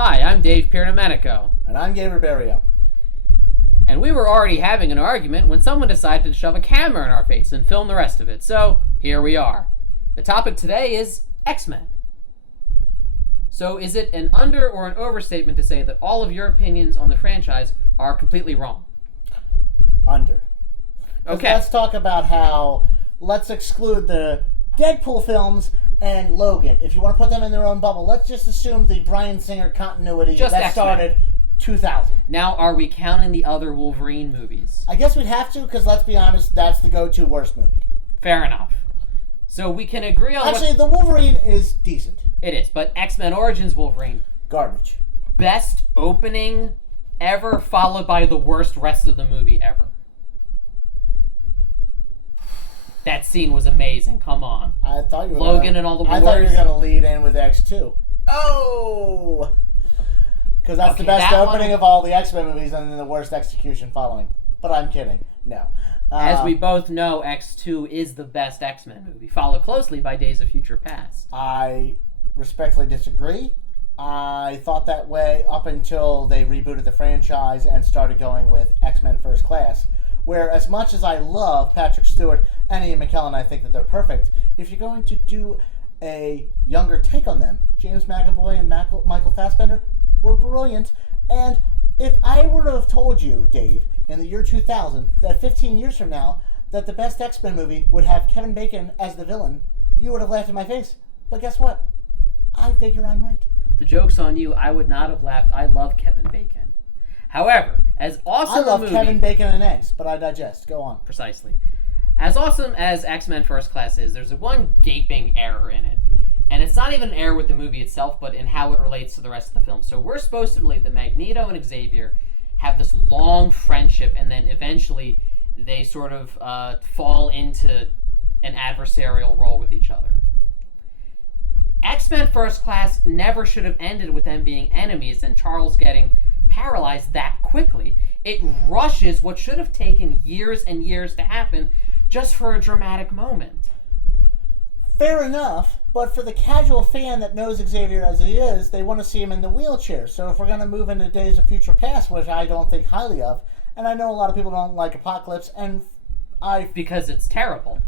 Hi, I'm Dave Pierdomenico. And I'm Gabe Riberio. And we were already having an argument when someone decided to shove a camera in our face and film the rest of it. So, here we are. The topic today is X-Men. So, is it an under or an overstatement to say that all of your opinions on the franchise are completely wrong? Under. Okay. Let's talk about how, let's exclude the Deadpool films and Logan. If you want to put them in their own bubble, let's just assume the Bryan Singer continuity Just that X-Men. started 2000. Now, are we counting the other Wolverine movies? I guess we'd have to, because let's be honest, that's the go-to worst movie. Fair enough. So we can agree on Actually, the Wolverine is decent. It is, but X-Men Origins Wolverine, Garbage. best opening ever, followed by the worst rest of the movie ever. That scene was amazing. Come on. I thought you were Logan and all the I thought you were wars. going to lead in with X2. Oh! Because that's Okay, the best that opening one- of all the X-Men movies and then the worst execution following. But I'm kidding. No. As we both know, X2 is the best X-Men movie, followed closely by Days of Future Past. I respectfully disagree. I thought that way up until they rebooted the franchise and started going with X-Men First Class, where as much as I love Patrick Stewart and Ian McKellen, I think that they're perfect. If you're going to do a younger take on them, James McAvoy and Michael Fassbender were brilliant. And if I were to have told you, Dave, in the year 2000, that 15 years from now, that the best X-Men movie would have Kevin Bacon as the villain, you would have laughed in my face. But guess what? I figure I'm right. The joke's on you. I would not have laughed. I love Kevin Bacon. However, as awesome I love a movie... Kevin Bacon and eggs, but I digest. Go on. Precisely. As awesome as X-Men First Class is, there's one gaping error in it. And it's not even an error with the movie itself, but in how it relates to the rest of the film. So we're supposed to believe that Magneto and Xavier have this long friendship, and then eventually they sort of fall into an adversarial role with each other. X-Men First Class never should have ended with them being enemies and Charles getting paralyzed that quickly. It rushes what should have taken years and years to happen just for a dramatic moment. Fair enough, but for the casual fan that knows Xavier as he is, they want to see him in the wheelchair. So if we're going to move into Days of Future Past, which I don't think highly of, and I know a lot of people don't like Apocalypse, and Because it's terrible.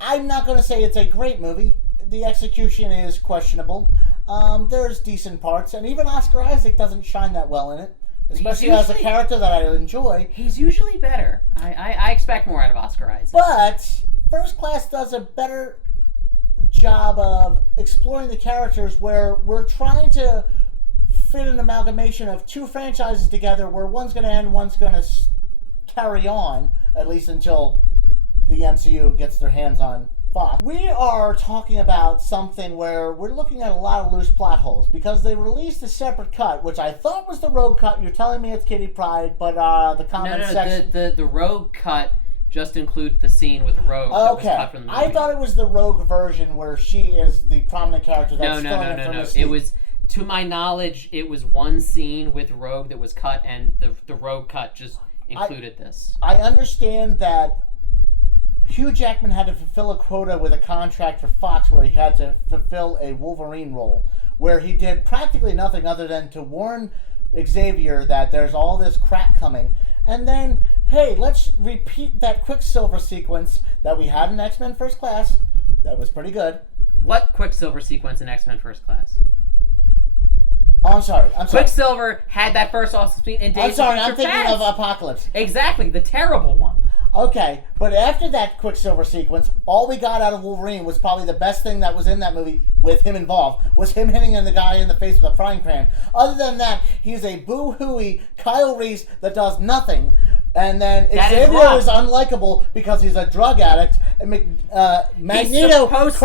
I'm not going to say it's a great movie. The execution is questionable. There's decent parts, and even Oscar Isaac doesn't shine that well in it, especially as a character that I enjoy. He's usually better. I expect more out of Oscar Isaac. But First Class does a better job of exploring the characters, where we're trying to fit an amalgamation of two franchises together where one's going to end, one's going to carry on, at least until the MCU gets their hands on Fox. We are talking about something where we're looking at a lot of loose plot holes, because they released a separate cut, which I thought was the Rogue cut. You're telling me it's Kitty Pryde, but the comment section... The Rogue cut just include the scene with Rogue that was cut from the movie. I thought it was the Rogue version where she is the prominent character that's filling it for Mystique. It was, to my knowledge, it was one scene with Rogue that was cut, and the Rogue cut just included this. I understand that Hugh Jackman had to fulfill a quota with a contract for Fox where he had to fulfill a Wolverine role, where he did practically nothing other than to warn Xavier that there's all this crap coming. And then, hey, let's repeat that Quicksilver sequence that we had in X-Men First Class. That was pretty good. What Quicksilver sequence in X-Men First Class? Oh, I'm sorry. Quicksilver had that first awesome scene in Days of Future I'm thinking Past. of Apocalypse. Exactly, the terrible one. Okay, but after that Quicksilver sequence, all we got out of Wolverine was probably the best thing that was in that movie with him involved, was him hitting the guy in the face with a frying pan. Other than that, he's a boo-hooey Kyle Reese that does nothing. And then Xavier is unlikable because he's a drug addict. And Magneto corrupts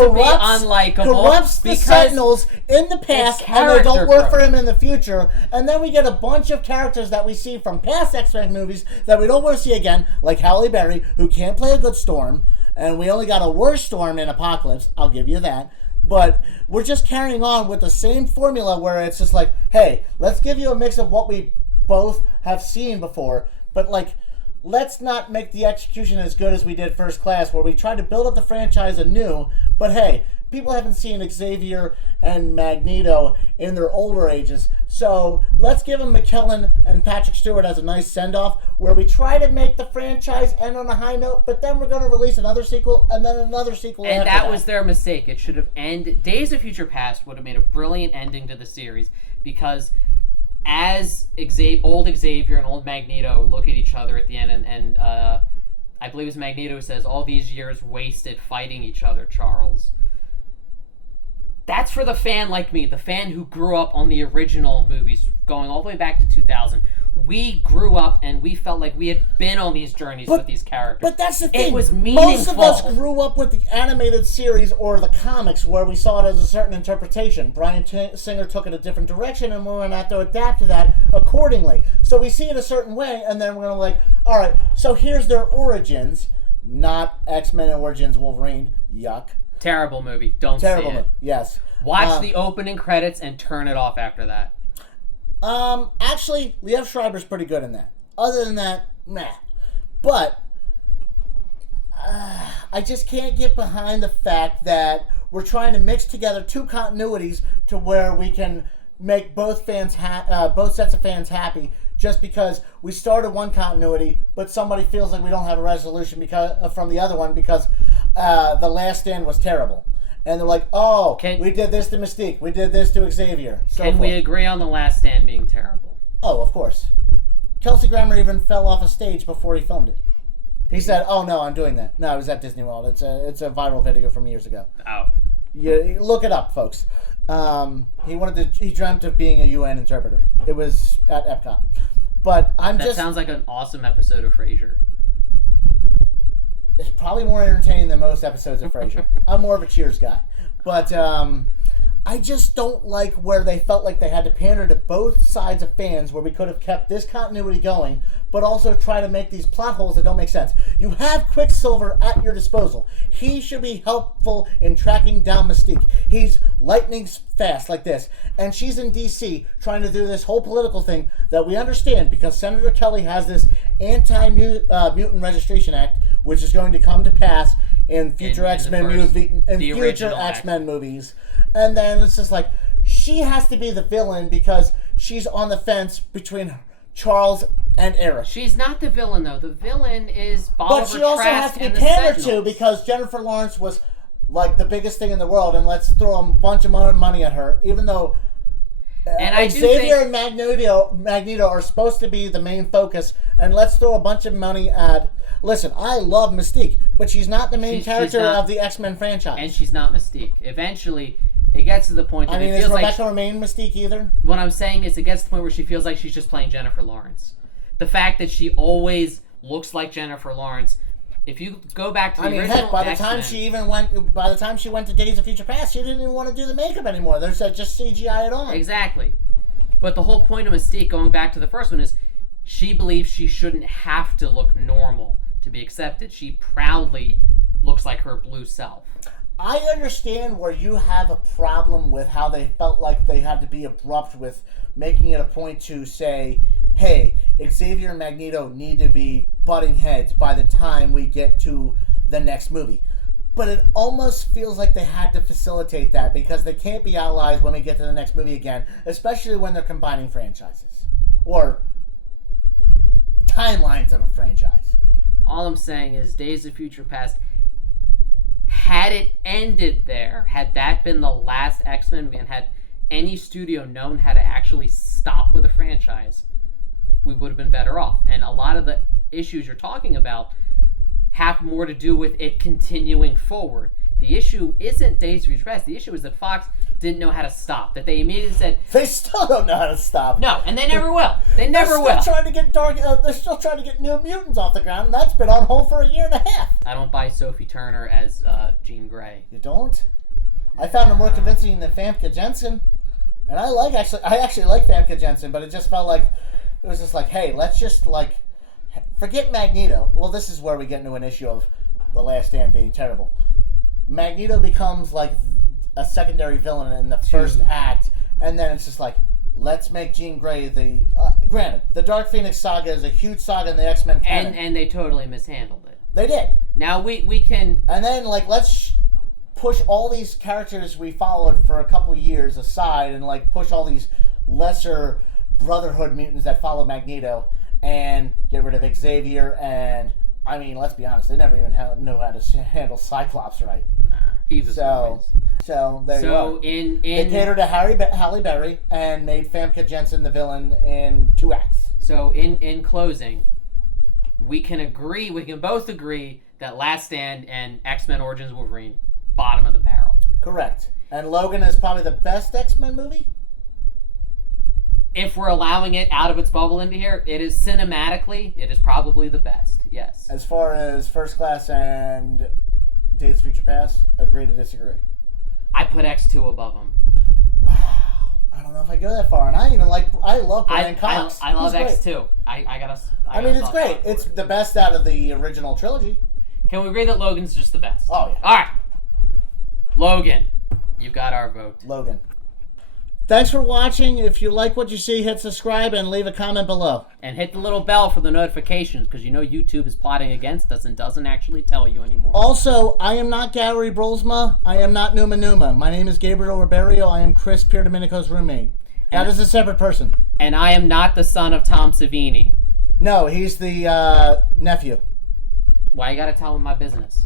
the Sentinels in the past, and they don't work for him in the future. And then we get a bunch of characters that we see from past X-Men movies that we don't want to see again, like Halle Berry, who can't play a good Storm. And we only got a worse Storm in Apocalypse, I'll give you that. But we're just carrying on with the same formula where it's just like, hey, let's give you a mix of what we both have seen before. But let's not make the execution as good as we did First Class, where we tried to build up the franchise anew, but hey, people haven't seen Xavier and Magneto in their older ages, so let's give them McKellen and Patrick Stewart as a nice send-off, where we try to make the franchise end on a high note, but then we're going to release another sequel, and then another sequel and after that. that Was their mistake. It should have ended. Days of Future Past would have made a brilliant ending to the series, because as old Xavier and old Magneto look at each other at the end, and I believe it's Magneto who says, all these years wasted fighting each other, Charles. That's for the fan like me, the fan who grew up on the original movies, going all the way back to 2000. We grew up and we felt like we had been on these journeys with these characters. But that's the thing. It was meaningful. Most of us grew up with the animated series or the comics where we saw it as a certain interpretation. Bryan Singer took it a different direction, and we're going to have to adapt to that accordingly. So we see it a certain way, and then we're going to like, all right, so here's their origins, not X-Men Origins Wolverine. Yuck. Terrible movie. Don't see it. Terrible movie. Yes. Watch the opening credits and turn it off after that. Actually, Liev Schreiber's pretty good in that. Other than that, meh. But I just can't get behind the fact that we're trying to mix together two continuities to where we can make both sets of fans happy, just because we started one continuity, but somebody feels like we don't have a resolution from the other one because The Last Stand was terrible. And they're like, we did this to Mystique. We did this to Xavier. Can we agree on The Last Stand being terrible? Oh, of course. Kelsey Grammer even fell off a stage before he filmed it. He said, "Oh no, I'm doing that." No, it was at Disney World. It's a viral video from years ago. Oh, you look it up, folks. He dreamt of being a UN interpreter. It was at Epcot. But that sounds like an awesome episode of Frasier. It's probably more entertaining than most episodes of Frasier. I'm more of a Cheers guy. But I just don't like where they felt like they had to pander to both sides of fans, where we could have kept this continuity going, but also try to make these plot holes that don't make sense. You have Quicksilver at your disposal. He should be helpful in tracking down Mystique. He's lightning fast like this. And she's in D.C. trying to do this whole political thing that we understand, because Senator Kelly has this Anti-Mutant Registration Act, which is going to come to pass in future X-Men movies. And then it's just like, she has to be the villain because she's on the fence between Charles and Eric. She's not the villain, though. The villain is Bolivar Trask. But she also has to be pandered to, because Jennifer Lawrence was like the biggest thing in the world, and let's throw a bunch of money at her, even though Xavier and Magneto are supposed to be the main focus, and let's throw a bunch of money at... Listen, I love Mystique, but she's not the main character of the X-Men franchise. And she's not Mystique. Eventually, it gets to the point that it feels like... is Rebecca Romijn Mystique either? What I'm saying is, it gets to the point where she feels like she's just playing Jennifer Lawrence. The fact that she always looks like Jennifer Lawrence... If you go back to the original heck, by the time she went to Days of Future Past, she didn't even want to do the makeup anymore. They said just CGI it on. Exactly. But the whole point of Mystique, going back to the first one, is she believes she shouldn't have to look normal to be accepted. She proudly looks like her blue self. I understand where you have a problem with how they felt like they had to be abrupt with making it a point to say, hey, Xavier and Magneto need to be butting heads by the time we get to the next movie. But it almost feels like they had to facilitate that, because they can't be allies when we get to the next movie again, especially when they're combining franchises. Or timelines of a franchise. All I'm saying is Days of Future Past, had it ended there, had that been the last X-Men movie, and had any studio known how to actually stop with a franchise, we would have been better off. And a lot of the issues you're talking about have more to do with it continuing forward. The issue isn't Days of Future Past. The issue is that Fox didn't know how to stop. That they immediately said... They still don't know how to stop. No, and they never will. They never will. They're still trying to get New Mutants off the ground, and that's been on hold for a year and a half. I don't buy Sophie Turner as Jean Grey. You don't? I found her more convincing than Famke Janssen. And I actually like Famke Janssen, but it just felt like... It was just like, hey, let's just, like... Forget Magneto. Well, this is where we get into an issue of The Last Stand being terrible. Magneto becomes, like, a secondary villain in the first act, and then it's just like, let's make Jean Grey the... granted, the Dark Phoenix saga is a huge saga in the X-Men canon. And they totally mishandled it. They did. Now we can... And then, like, let's push all these characters we followed for a couple years aside and, like, push all these lesser Brotherhood mutants that follow Magneto and get rid of Xavier and... I mean, let's be honest, they never even know how to handle Cyclops right. Nah, he was always... So, there you So, go. in... They catered to Halle Berry and made Famke Jensen the villain in 2 acts. So, in closing, we can both agree that Last Stand and X-Men Origins Wolverine, bottom of the barrel. Correct. And Logan is probably the best X-Men movie? If we're allowing it out of its bubble into here, it is cinematically, it is probably the best, yes. As far as First Class and Days of Future Past, agree to disagree. I put X2 above them. Wow. I don't know if I go that far. And I love Brian Cox. I love X2. I mean, it's great. It's the best out of the original trilogy. Can we agree that Logan's just the best? Oh, yeah. All right. Logan, you've got our vote. Logan. Thanks for watching. If you like what you see, hit subscribe and leave a comment below. And hit the little bell for the notifications, because you know YouTube is plotting against us and doesn't actually tell you anymore. Also, I am not Gary Brolsma. I am not Numa Numa. My name is Gabe Riberio. I am Chris Pierdomenico's roommate. That is a separate person. And I am not the son of Tom Savini. No, he's the nephew. Why you gotta tell him my business?